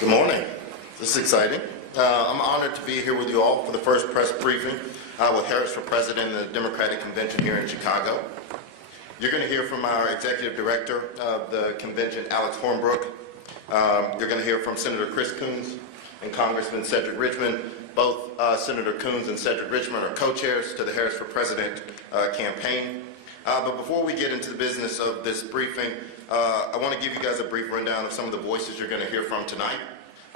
Good morning. This is exciting. I'm honored to be here with you all for the first press briefing with Harris for President in the Democratic Convention here in Chicago. You're going to hear from our Executive Director of the convention, Alex Hornbrook. You're going to hear from Senator Chris Coons and Congressman Cedric Richmond. Both Senator Coons and Cedric Richmond are co-chairs to the Harris for President campaign. But before we get into the business of this briefing, I want to give you guys a brief rundown of some of the voices you're going to hear from tonight.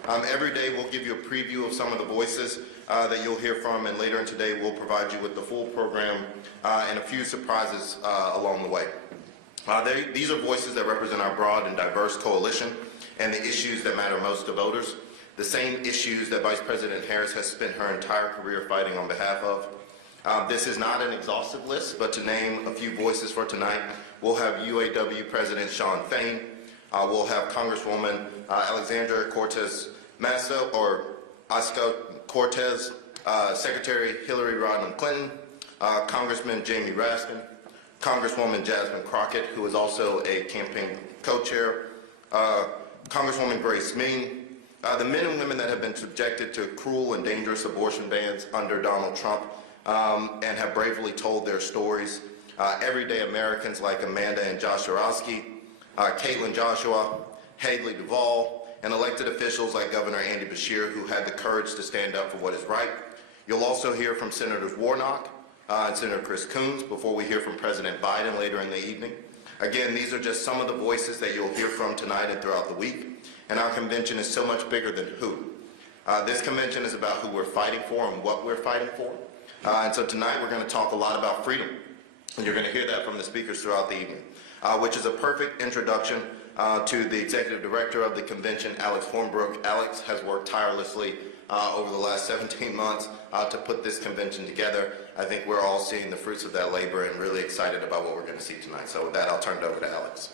Every day we'll give you a preview of some of the voices that you'll hear from, and later in today we'll provide you with the full program and a few surprises along the way. These are voices that represent our broad and diverse coalition and the issues that matter most to voters, the same issues that Vice President Harris has spent her entire career fighting on behalf of. This is not an exhaustive list, but to name a few voices for tonight, we'll have UAW President Shawn Fain, we'll have Congresswoman Alexandria Cortez-Masto, or Ocasio-Cortez, Secretary Hillary Rodham Clinton, Congressman Jamie Raskin, Congresswoman Jasmine Crockett, who is also a campaign co-chair, Congresswoman Grace Mean, the men and women that have been subjected to cruel and dangerous abortion bans under Donald Trump and have bravely told their stories, everyday Americans like Amanda and Josh Orowski, Caitlin Joshua, Haley Duvall, and elected officials like Governor Andy Beshear, who had the courage to stand up for what is right. You'll also hear from Senators Warnock and Senator Chris Coons before we hear from President Biden later in the evening. Again, these are just some of the voices that you'll hear from tonight and throughout the week. And our convention is so much bigger than who. This convention is about who we're fighting for and what we're fighting for. And so tonight we're going to talk a lot about freedom. And you're going to hear that from the speakers throughout the evening, which is a perfect introduction to the Executive Director of the convention, Alex Hornbrook. Alex has worked tirelessly over the last 17 months to put this convention together. I think we're all seeing the fruits of that labor and really excited about what we're going to see tonight. So with that, I'll turn it over to Alex.